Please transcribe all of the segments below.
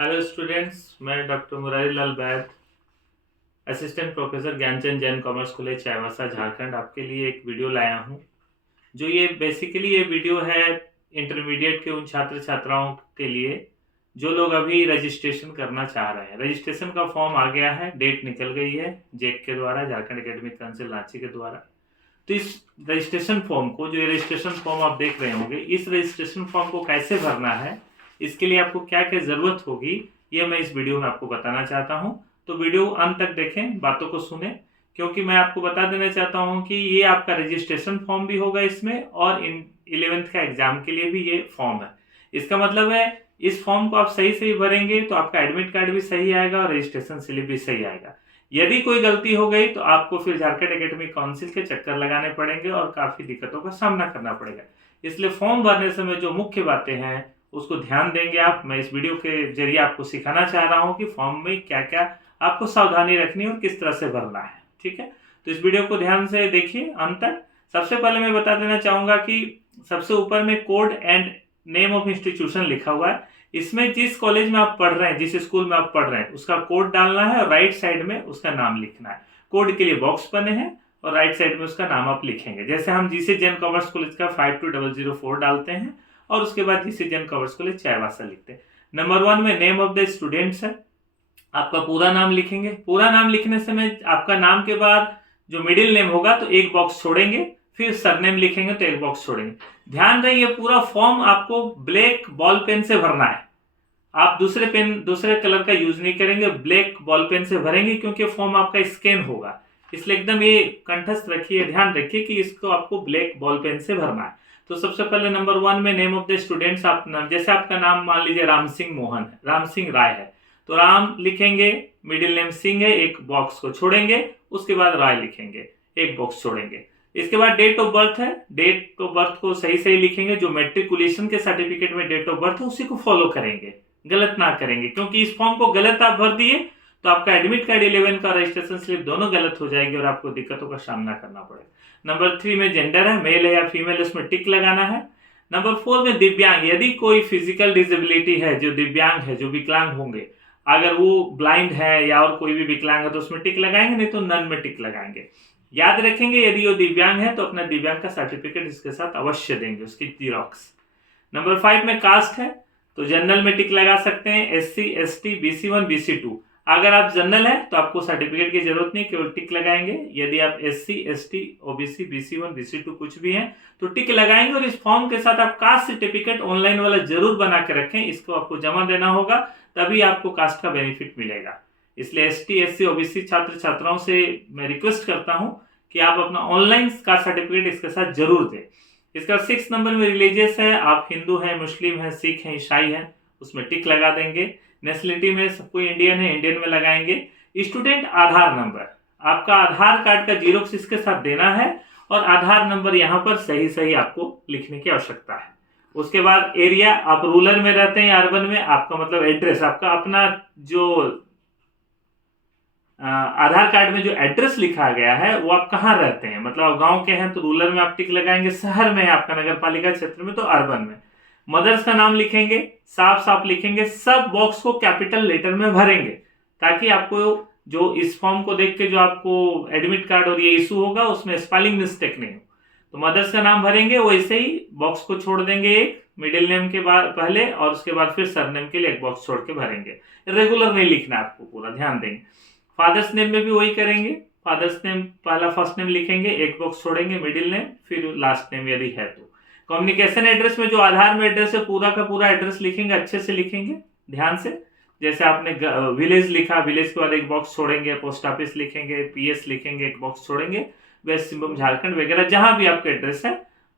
Hello students, मैं doctor Murari Lal Baid, assistant professor Gyanchand Jain commerce college Chaibasa Jharkhand आपके लिए एक वीडियो लाया हूं। जो ये वीडियो है इंटरमीडिएट के उन छात्र छात्राओं के लिए जो लोग अभी रजिस्ट्रेशन करना चाह रहे हैं। रजिस्ट्रेशन का फॉर्म आ गया है, डेट निकल गई है जेक के द्वारा, झारखंड एकेडमिक काउंसिल रांची के द्वारा। तो इस रजिस्ट्रेशन फॉर्म को, जो ये रजिस्ट्रेशन फॉर्म आप देख रहे होंगे, इस रजिस्ट्रेशन फॉर्म को कैसे भरना है, इसके लिए आपको क्या क्या जरूरत होगी, ये मैं इस वीडियो में आपको बताना चाहता हूं। तो वीडियो अंत तक देखें, बातों को सुने, क्योंकि मैं आपको बता देना चाहता हूं कि ये आपका रजिस्ट्रेशन फॉर्म भी होगा इसमें, और इन 11th का एग्जाम के लिए भी ये फॉर्म है। इसका मतलब है इस फॉर्म को आप सही सही भरेंगे तो आपका एडमिट कार्ड भी सही आएगा और रजिस्ट्रेशन स्लिप भी सही आएगा। यदि कोई गलती हो गई तो आपको फिर झारखंड एकेडमिक काउंसिल के चक्कर लगाने पड़ेंगे और काफी दिक्कतों का सामना करना पड़ेगा। इसलिए फॉर्म भरने समय जो मुख्य बातें हैं उसको ध्यान देंगे आप। मैं इस वीडियो के जरिए आपको सिखाना चाह रहा हूं कि फॉर्म में क्या क्या आपको सावधानी रखनी है और किस तरह से भरना है। ठीक है, तो इस वीडियो को ध्यान से देखिए अंत तक। सबसे पहले मैं बता देना चाहूंगा कि सबसे ऊपर में code and name of institution लिखा हुआ है। इसमें जिस कॉलेज में आप पढ़ रहे हैं, जिस स्कूल में आप पढ़ रहे हैं, उसका कोड डालना है और राइट साइड में उसका नाम लिखना है। कोड के लिए बॉक्स बने हैं और राइट साइड में उसका नाम आप लिखेंगे। जैसे हम जीसी जैन कॉमर्स कॉलेज का 52004 डालते हैं और उसके बाद GC Jain commerce college Chaibasa लिखते हैं। नंबर 1 में नेम ऑफ द स्टूडेंट्स है, आपका पूरा नाम लिखेंगे। पूरा नाम लिखने समय आपका नाम के बाद जो मिडिल नेम होगा तो एक बॉक्स छोड़ेंगे, फिर सरनेम लिखेंगे तो एक बॉक्स छोड़ेंगे। ध्यान रहे ये पूरा फॉर्म आपको ब्लैक बॉल पेन से भरना है। आप दूसरे कलर का यूज नहीं करेंगे, ब्लैक बॉल पेन से भरेंगे, क्योंकि फॉर्म आपका स्कैन होगा। इसलिए एकदम ये कंठस्थ रखिए, ध्यान रखिए कि इसको आपको ब्लैक बॉल पेन से भरना है। तो सबसे पहले नंबर 1 में नेम ऑफ द स्टूडेंट्स, आप नाम, जैसे आपका नाम मान लीजिए राम सिंह मोहन है, राम सिंह राय है, तो राम लिखेंगे, मिडिल नेम सिंह है, एक बॉक्स को छोड़ेंगे, उसके बाद राय लिखेंगे, एक बॉक्स छोड़ेंगे। इसके बाद डेट ऑफ बर्थ है, डेट ऑफ बर्थ को सही सही लिखेंगे। जो मेट्रिकुलेशन के सर्टिफिकेट में डेट ऑफ बर्थ है उसी को फॉलो करेंगे, गलत ना करेंगे, क्योंकि इस फॉर्म को गलत आप भर दिए तो आपका एडमिट कार्ड 11 का रजिस्ट्रेशन स्लिप दोनों गलत हो जाएगी और आपको दिक्कतों का सामना करना पड़ेगा। नंबर 3 में जेंडर है, मेल है या फीमेल, उसमें टिक लगाना है। नंबर 4 में दिव्यांग, यदि कोई फिजिकल डिसेबिलिटी है, जो दिव्यांग है, जो विकलांग होंगे, अगर वो ब्लाइंड है या और कोई भी विकलांग है तो उसमें टिक लगाएंगे, नहीं तो नन में टिक लगाएंगे। याद रखेंगे यदि वो दिव्यांग है तो अपना दिव्यांग का सर्टिफिकेट इसके साथ अवश्य देंगे, उसकी जीरोक्स। नंबर 5 में कास्ट है, तो जनरल में टिक लगा सकते हैं, SC ST BC1 BC2। अगर आप जनरल है तो आपको सर्टिफिकेट की जरूरत नहीं, केवल टिक लगाएंगे। यदि आप SC ST OBC BC1 BC2 कुछ भी हैं तो टिक लगाएंगे। और इस फॉर्म के साथ आप कास्ट सर्टिफिकेट ऑनलाइन वाला जरूर बना के रखें, इसको आपको जमा देना होगा, तभी आपको कास्ट का बेनिफिट मिलेगा। इसलिए ST SC OBC छात्र छात्राओं से मैं रिक्वेस्ट करता हूं कि आप अपना ऑनलाइन कास्ट सर्टिफिकेट इसके साथ जरूर दें। इसका 6 नंबर में रिलीजियस है, आप हिंदू हैं, मुस्लिम हैं, सिख हैं, ईसाई हैं, उसमें टिक लगा देंगे। नेशनलिटी में सब कोई इंडियन है, इंडियन में लगाएंगे। स्टूडेंट आधार नंबर, आपका आधार कार्ड का जीरोक्स इसके साथ देना है और आधार नंबर यहाँ पर सही सही आपको लिखने की आवश्यकता है। उसके बाद एरिया, आप रूरल में रहते हैं या अर्बन में, आपका मतलब एड्रेस, आपका अपना जो आधार कार्ड में जो एड्रेस लिखा गया है वो आप कहाँ रहते हैं, मतलब आप गांव के हैं तो रूरल में आप टिक लगाएंगे, शहर में है आपका नगर पालिका क्षेत्र में तो अर्बन में। मदर्स का नाम लिखेंगे, साफ साफ लिखेंगे, सब बॉक्स को कैपिटल लेटर में भरेंगे, ताकि आपको जो इस फॉर्म को देख के जो आपको एडमिट कार्ड और ये इशू होगा उसमें स्पेलिंग मिस्टेक नहीं हो। तो मदर्स का नाम भरेंगे, वैसे ही बॉक्स को छोड़ देंगे एक, मिडिल नेम के बाद पहले और उसके बाद फिर सरनेम के लिए एक बॉक्स छोड़ के भरेंगे। रेगुलर नहीं लिखना आपको, पूरा ध्यान देंगे। फादर्स नेम में भी वही करेंगे, फादर्स नेम पहला फर्स्ट नेम लिखेंगे, एक बॉक्स छोड़ेंगे, मिडिल नेम, फिर लास्ट नेम यदि है तो। कम्युनिकेशन एड्रेस में जो आधार में एड्रेस है पूरा का पूरा एड्रेस लिखेंगे, अच्छे से लिखेंगे ध्यान से। जैसे आपने विलेज लिखा, विलेज के बाद एक बॉक्स छोड़ेंगे, पोस्ट ऑफिस लिखेंगे, PS लिखेंगे, एक बॉक्स छोड़ेंगे, वेस्ट सिंहभूम झारखंड वगैरह जहां भी आपका एड्रेस है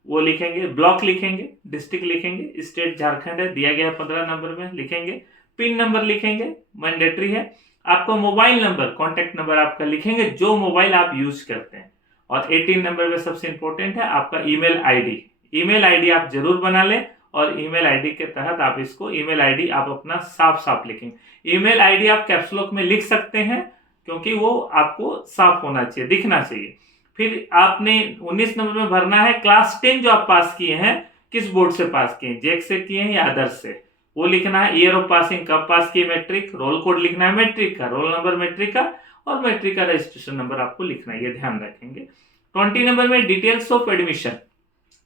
वो लिखेंगे। ब्लॉक लिखेंगे, डिस्ट्रिक्ट लिखेंगे, स्टेट झारखंड है, दिया गया है 15 नंबर में, लिखेंगे। पिन नंबर लिखेंगे, मैंडेटरी है। आपका मोबाइल नंबर, कॉन्टेक्ट नंबर आपका लिखेंगे, जो मोबाइल आप यूज करते हैं। और 18 नंबर में सबसे इंपॉर्टेंट है आपका ईमेल आईडी। ईमेल आईडी आप जरूर बना लें और ईमेल आईडी के तहत आप इसको, ईमेल आईडी आप अपना साफ साफ लिखेंगे। ईमेल आईडी आप कैप्स लॉक में लिख सकते हैं, क्योंकि वो आपको साफ होना चाहिए, दिखना चाहिए। फिर आपने 19 नंबर में भरना है क्लास 10 जो आप पास किए हैं, किस बोर्ड से पास किए हैं, जेक से किए हैं या अदर्स से, वो लिखना है। ईयर ऑफ पासिंग, कब पास किए मैट्रिक, रोल कोड लिखना है मैट्रिक का, रोल नंबर मैट्रिक का, और मैट्रिक का रजिस्ट्रेशन नंबर आपको लिखना है, ये ध्यान रखेंगे। 20 नंबर में details of admission,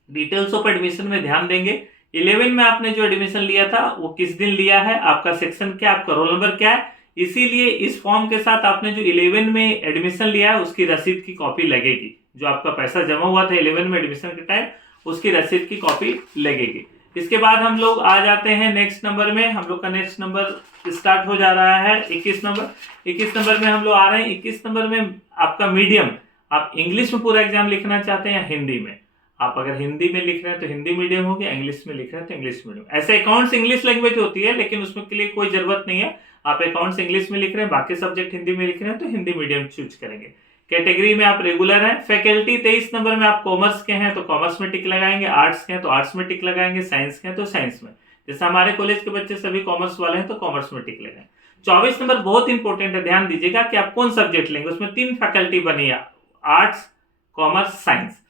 details of admission में ध्यान देंगे 11 में आपने जो एडमिशन लिया था वो किस दिन लिया है, आपका सेक्शन क्या, आपका रोल नंबर क्या है। इसीलिए इस फॉर्म के साथ आपने जो 11 में एडमिशन लिया है उसकी रसीद की कॉपी लगेगी। जो आपका पैसा जमा हुआ था 11 में एडमिशन के टाइम, उसकी रसीद की कॉपी लगेगी। इसके बाद हम लोग आ जाते हैं नेक्स्ट नंबर में। हम लोग का नेक्स्ट नंबर स्टार्ट हो जा रहा है 21 नंबर। 21 नंबर में हम लोग आ रहे हैं। 21 नंबर में आपका मीडियम, आप इंग्लिश में पूरा एग्जाम लिखना चाहते हैं या हिंदी में। आप अगर हिंदी में लिख रहे हैं तो हिंदी मीडियम हो गया, इंग्लिश में लिख रहे हैं तो इंग्लिश मीडियम। ऐसे अकाउंट्स इंग्लिश लैंग्वेज होती है, लेकिन उसमें के लिए कोई जरूरत नहीं है। आप अकाउंट्स इंग्लिश में लिख रहे हैं, बाकी सब्जेक्ट हिंदी में लिख रहे हैं तो हिंदी मीडियम चूज करेंगे। कैटेगरी में आप रेगुलर हैं। फैकल्टी 23 नंबर में आप कॉमर्स के हैं तो कॉमर्स में टिक लगाएंगे, आर्ट्स के हैं तो आर्ट्स में टिक लगाएंगे, साइंस के हैं तो साइंस में। जैसे हमारे कॉलेज के बच्चे सभी कॉमर्स वाले हैं तो कॉमर्स में टिक लगाएंगे। 24 नंबर बहुत इंपॉर्टेंट है, ध्यान दीजिएगा कि आप कौन सब्जेक्ट लेंगे। उसमें 3 फैकल्टी बनी है, आर्ट्स, कॉमर्स, साइंस।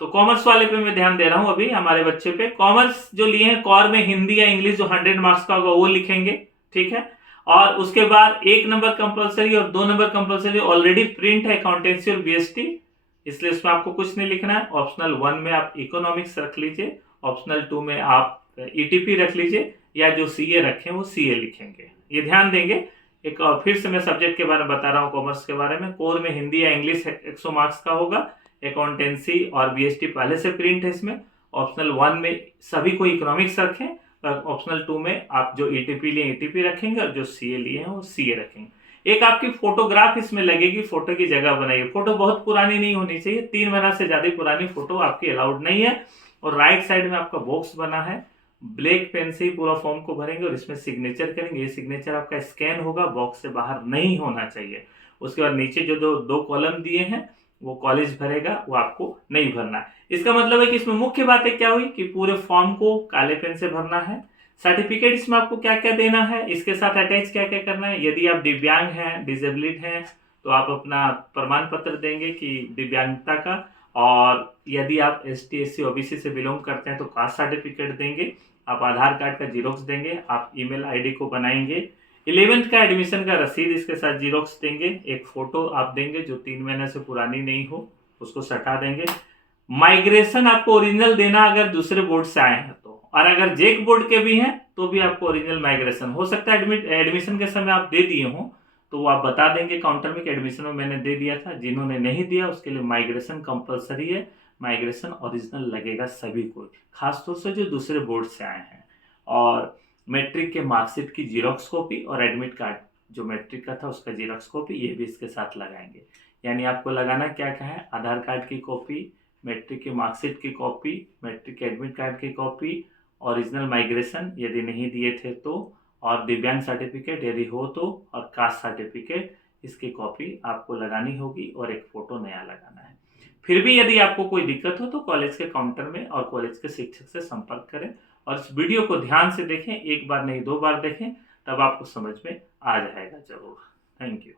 तो कॉमर्स वाले पे मैं ध्यान दे रहा हूं अभी हमारे बच्चे पे। कॉमर्स जो लिए हैं, कॉर में हिंदी या इंग्लिश जो 100 मार्क्स का होगा वो लिखेंगे, ठीक है। और उसके बाद 1 नंबर कंपलसरी और 2 नंबर कंपलसरी ऑलरेडी प्रिंट है, अकाउंटेंसी और बीएसटी, इसलिए इसमें आपको कुछ नहीं लिखना है। ऑप्शनल 1 में आप इकोनॉमिक्स रख लीजिए, ऑप्शनल 2 में आप ईटीपी रख लीजिए, या जो सीए रखें वो सीए लिखेंगे, ये ध्यान देंगे। एक फिर से मैं सब्जेक्ट के बारे में बता रहा हूँ कॉमर्स के बारे में। कोर में हिंदी या इंग्लिश 100 मार्क्स का होगा, अकाउंटेंसी और बीएसटी पहले से प्रिंट है इसमें। ऑप्शनल 1 में सभी को इकोनॉमिक्स रखें, और ऑप्शनल 2 में आप जो ईटीपी लिए ईटीपी रखेंगे और जो सीए लिए हैं वो सीए रखेंगे। एक आपकी फोटोग्राफ इसमें लगेगी, फोटो की जगह बनाइए। फोटो बहुत पुरानी नहीं होनी चाहिए, 3 महीना से ज्यादा पुरानी फोटो आपकी अलाउड नहीं है। और राइट साइड में आपका बॉक्स बना है, ब्लैक पेन से ही पूरा फॉर्म को भरेंगे और इसमें सिग्नेचर करेंगे। ये सिग्नेचर आपका स्कैन होगा, बॉक्स से बाहर नहीं होना चाहिए। उसके बाद नीचे जो दो कॉलम दिए हैं वो कॉलेज भरेगा, वो आपको नहीं भरना है। इसका मतलब है कि इसमें मुख्य बातें क्या हुई कि पूरे फॉर्म को काले पेन से भरना है। सर्टिफिकेट इसमें आपको क्या क्या देना है, इसके साथ अटैच क्या क्या करना है। यदि आप दिव्यांग हैं, डिसेबिलिट हैं, तो आप अपना प्रमाण पत्र देंगे कि दिव्यांगता का। और यदि आप ST SC OBC से बिलोंग करते हैं तो कास्ट सर्टिफिकेट देंगे। आप आधार कार्ड का जीरोक्स देंगे, आप ईमेल आईडी को बनाएंगे। 11th का एडमिशन का रसीद इसके साथ जीरोक्स देंगे। एक फोटो आप देंगे जो 3 महीने से पुरानी नहीं हो, उसको सटा देंगे। माइग्रेशन आपको ओरिजिनल देना अगर दूसरे बोर्ड से आए हैं तो, और अगर जेक बोर्ड के भी हैं तो भी आपको ओरिजिनल माइग्रेशन हो सकता है। एडमिशन के समय आप दे दिए हों तो वो आप बता देंगे काउंटर में कि एडमिशन में मैंने दे दिया था। जिन्होंने नहीं दिया उसके लिए माइग्रेशन कंपलसरी है, माइग्रेशन ओरिजिनल लगेगा सभी को, खासतौर से जो दूसरे बोर्ड से आए हैं। और मैट्रिक के मार्कशीट की जीरोक्स कॉपी और एडमिट कार्ड जो मैट्रिक का था उसका जीरोक्स कॉपी, ये भी इसके साथ लगाएंगे। यानी आपको लगाना क्या क्या है, आधार कार्ड की कॉपी, मैट्रिक की मार्कशीट की कॉपी, मैट्रिक के एडमिट कार्ड की कॉपी, ओरिजिनल माइग्रेशन यदि नहीं दिए थे तो, और दिव्यांग सर्टिफिकेट यदि हो तो, और कास्ट सर्टिफिकेट, इसकी कॉपी आपको लगानी होगी और एक फोटो नया लगाना है। फिर भी यदि आपको कोई दिक्कत हो तो कॉलेज के काउंटर में और कॉलेज के शिक्षक से संपर्क करें। और इस वीडियो को ध्यान से देखें, एक बार नहीं 2 बार देखें, तब आपको समझ में आ जाएगा जरूर। Thank you.